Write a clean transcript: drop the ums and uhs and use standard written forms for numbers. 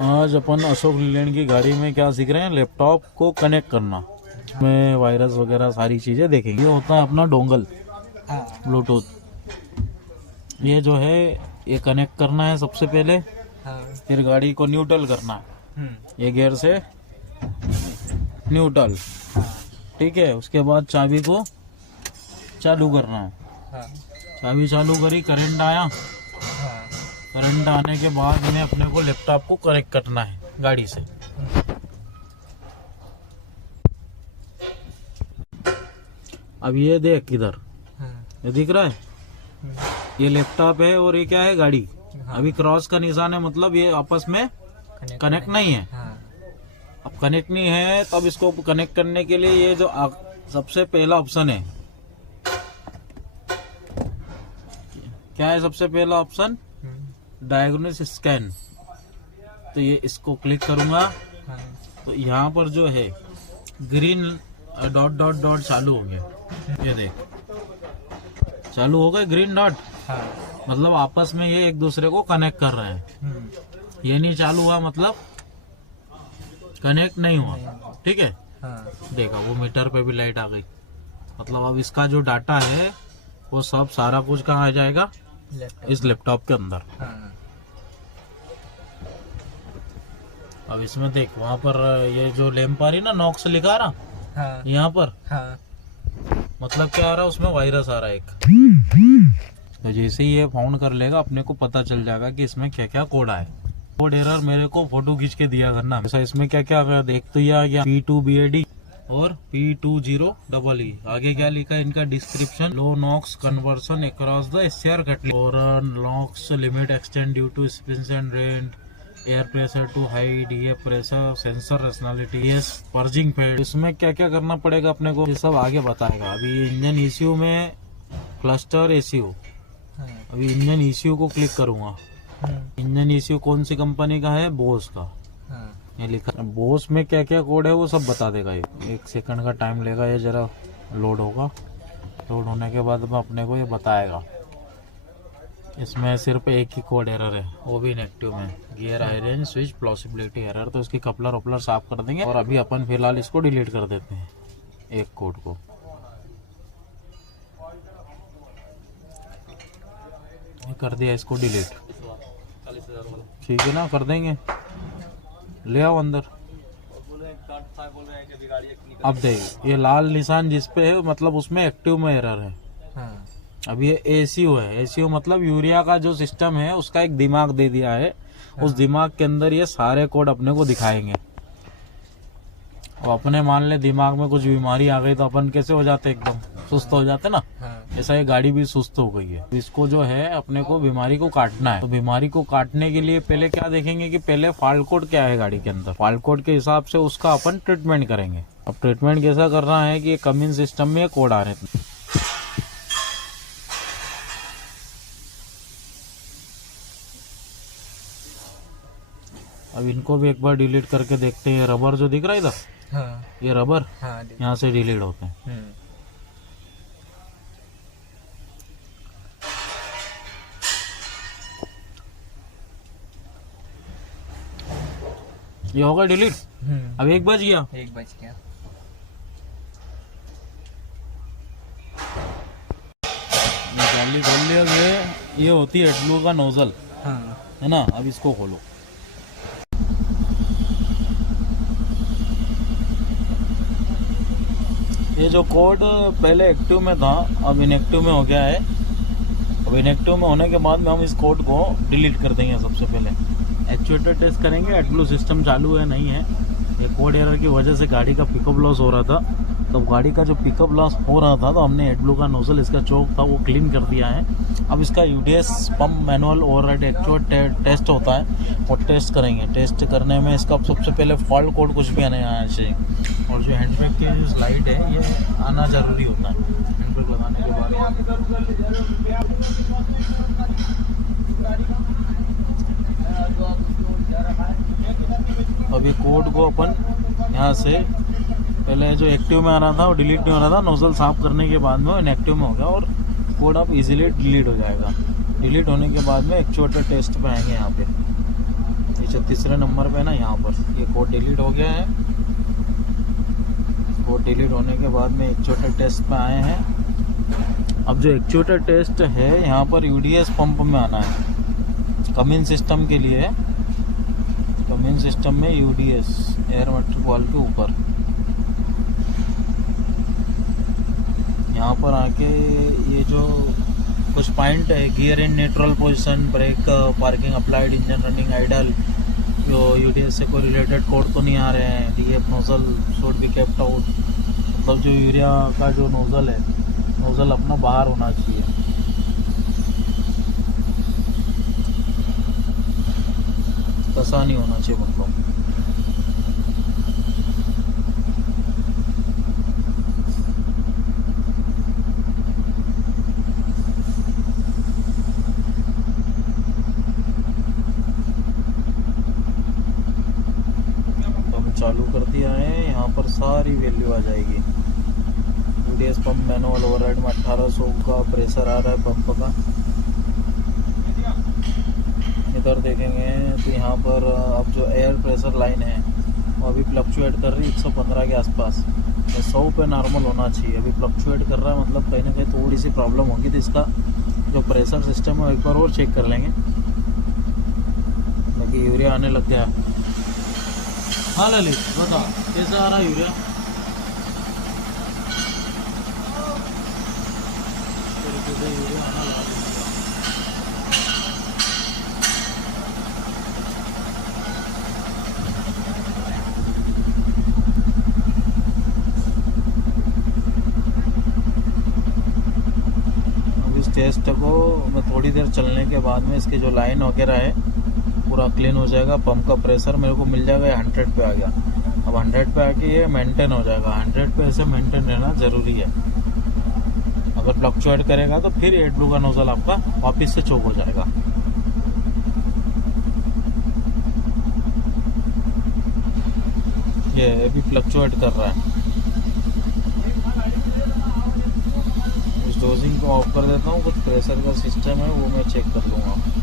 आज अपन अशोक लीलैंड की गाड़ी में क्या सीख रहे हैं, लैपटॉप को कनेक्ट करना में वायरस वगैरह सारी चीज़ें देखेंगे। ये होता है अपना डोंगल ब्लूटूथ। ये जो है ये कनेक्ट करना है सबसे पहले, फिर गाड़ी को न्यूट्रल करना है, ये गियर से न्यूट्रल, ठीक है। उसके बाद चाबी को चालू करना है, चाबी चालू करी, करंट आया, करंट आने के बाद में अपने को लैपटॉप को कनेक्ट करना है गाड़ी से। अब ये देख किधर, ये दिख रहा है, ये लैपटॉप है और ये क्या है, गाड़ी। अभी क्रॉस का निशान है, मतलब ये आपस में कनेक्ट नहीं है। अब कनेक्ट नहीं है, तब इसको कनेक्ट करने के लिए ये जो सबसे पहला ऑप्शन है, क्या है सबसे पहला ऑप्शन, डायग्नोसिस स्कैन। तो ये इसको क्लिक करूंगा तो यहाँ पर जो है ग्रीन डॉट डॉट डॉट चालू हो गया। ये देख चालू हो गए ग्रीन डॉट, मतलब आपस में ये एक दूसरे को कनेक्ट कर रहे हैं। ये नहीं चालू हुआ मतलब कनेक्ट नहीं हुआ, ठीक है। देखा वो मीटर पे भी लाइट आ गई, मतलब अब इसका जो डाटा है वो सब सारा कुछ कहाँ आ जाएगा, इस लैपटॉप के अंदर। अब इसमें देख वहाँ पर ये जो लैंप आ रही ना, नॉक्स लिखा रहा यहाँ पर, मतलब क्या आ रहा है उसमें, वायरस आ रहा है एक। तो जैसे ही ये फाउंड कर लेगा अपने को पता चल जाएगा कि इसमें क्या क्या कोड आए। कोड एरर मेरे को फोटो खींच के दिया करना। ऐसा इसमें क्या क्या आ गया देख, तो ये आ गया P2BAD और P20EE। आगे क्या लिखा है इनका description, low NOx conversion across the SCR कटली और NOx limit extend due to spins and rent, air pressure too high DA pressure, sensor rationality, yes purging fed. इसमें क्या क्या करना पड़ेगा अपने को, ये सब आगे बताएगा। अभी इंजन ECU में क्लस्टर ECU, अभी इंजन ECU को क्लिक करूंगा। इंजन ECU कौन सी कंपनी का है, बोस का, ये लिखा। बोस में क्या क्या कोड है वो सब बता देगा। ये 1 सेकंड का टाइम लेगा, ये जरा लोड होगा। लोड होने के बाद में अपने को ये बताएगा। इसमें सिर्फ एक ही कोड एरर है, वो भी नेगेटिव में, गियर आयरन स्विच प्लॉसिबिलिटी एरर। तो इसकी कपलर वपलर साफ कर देंगे और अभी अपन फिलहाल इसको डिलीट कर देते हैं, एक कोड को। कर दिया इसको डिलीट, ठीक है ना, कर देंगे। ले आओ अंदर। अब देख ये लाल निशान जिस पे है, मतलब उसमें एक्टिव में एरर है। अब ये ACU है, ACU मतलब यूरिया का जो सिस्टम है उसका एक दिमाग दे दिया है। उस दिमाग के अंदर ये सारे कोड अपने को दिखाएंगे। और अपने मान ले दिमाग में कुछ बीमारी आ गई तो अपन कैसे हो जाते, एकदम सुस्त हो जाते ना। ऐसा ये गाड़ी भी सुस्त हो गई है। इसको जो है अपने को बीमारी को काटना है। तो बीमारी को काटने के लिए पहले क्या देखेंगे कि पहले फॉल्ट कोड क्या है गाड़ी के अंदर, फॉल्ट कोड के हिसाब से उसका अपन ट्रीटमेंट करेंगे। अब ट्रीटमेंट कैसा करना है कि कमिंग सिस्टम में कोड आ रहे थे। अब इनको भी एक बार डिलीट करके देखते हैं। रबर जो दिख रहा है इधर, ये रबर यहाँ से डिलीट होते हैं। ये होगा डिलीट। अब 1 बज गया, 1 बज गया। निकाली खोल लिया। ये होती है एडब्लू का नोजल, है ना। अब इसको खोलो। ये जो कोड पहले एक्टिव में था अब इनएक्टिव में हो गया है। अब इनएक्टिव में होने के बाद में हम इस कोड को डिलीट कर देंगे। सबसे पहले एक्चुएटर टेस्ट करेंगे, एडब्लू सिस्टम चालू है नहीं है। ये कोड एरर की वजह से गाड़ी का पिकअप लॉस हो रहा था। तो गाड़ी का जो पिकअप लॉस हो रहा था तो हमने एडब्लू का नोजल इसका चौक था वो क्लीन कर दिया है। अब इसका UDS pump manual override actuator test होता है, वो टेस्ट करेंगे। टेस्ट करने में इसका सबसे पहले फॉल्ट कोड कुछ भी नहीं आना चाहिए। और जो हैंड ब्रेक की जो स्लाइड है ये आना जरूरी होता है हैंड ब्रेक लगाने के बाद। अभी कोड को अपन यहाँ से पहले जो एक्टिव में आ रहा था वो डिलीट नहीं हो रहा था, नोजल साफ करने के बाद में वो इनएक्टिव में हो गया और कोड अब इजीली डिलीट हो जाएगा। डिलीट होने के बाद में एक्चुएटर टेस्ट पे आएंगे। यहाँ पे जो तीसरे नंबर पे ना, यहाँ पर ये कोड डिलीट हो गया है। कोड डिलीट होने के बाद में एक्चुएटर टेस्ट पे आए हैं। अब जो एक्चुएटर टेस्ट है यहाँ पर यूडीएस पंप में आना है, कमिंग सिस्टम के लिए। कमिंग सिस्टम में यूडीएस एयर मैट्रिक वाल्व के ऊपर यहाँ पर आके ये जो कुछ पॉइंट है, gear in neutral position, brake, parking applied, engine running, idle, जो यूडीएस से कोई रिलेटेड कोड तो नहीं आ रहे हैं। DF nozzle should be kept out, मतलब जो यूरिया का जो नोजल है, नोजल अपना बाहर होना चाहिए। कसा नहीं होना चाहिए मतलब। चालू कर दिया है, यहाँ पर सारी वैल्यू आ जाएगी। यूडीएस पंप मैनुअल ओवरराइड में 1800 का प्रेशर आ रहा है पंप का। इधर देखेंगे तो यहाँ पर अब जो एयर प्रेशर लाइन है वो अभी फ्लक्चुएट कर रही है 115 के आसपास। 100 पे नॉर्मल होना चाहिए, अभी फ्लक्चुएट कर रहा है, मतलब कहीं ना कहीं थोड़ी सी प्रॉब्लम होगी। तो इसका जो प्रेशर सिस्टम है एक बार और चेक कर लेंगे। बाकी यूरिया आने लग गया। हाँ ललित बता, कैसा आ रहा है यूरिया? यूरिया आना लगा। अब इस टेस्ट को मैं थोड़ी देर चलने के बाद में इसके जो लाइन वगैरह है पूरा क्लीन हो जाएगा। पंप का प्रेशर मेरे को मिल जाएगा, 100 पे आ गया। अब 100 पे आके ये मेंटेन हो जाएगा। 100 पे ऐसे मेंटेन रहना ज़रूरी है। अगर फ्लक्चुएट करेगा तो फिर एड ब्लू का नोजल आपका वापस से चोक हो जाएगा। ये अभी फ्लक्चुएट कर रहा है। इस डोजिंग को ऑफ कर देता हूँ, कुछ प्रेशर का सिस्टम है वो मैं चेक कर लूँगा।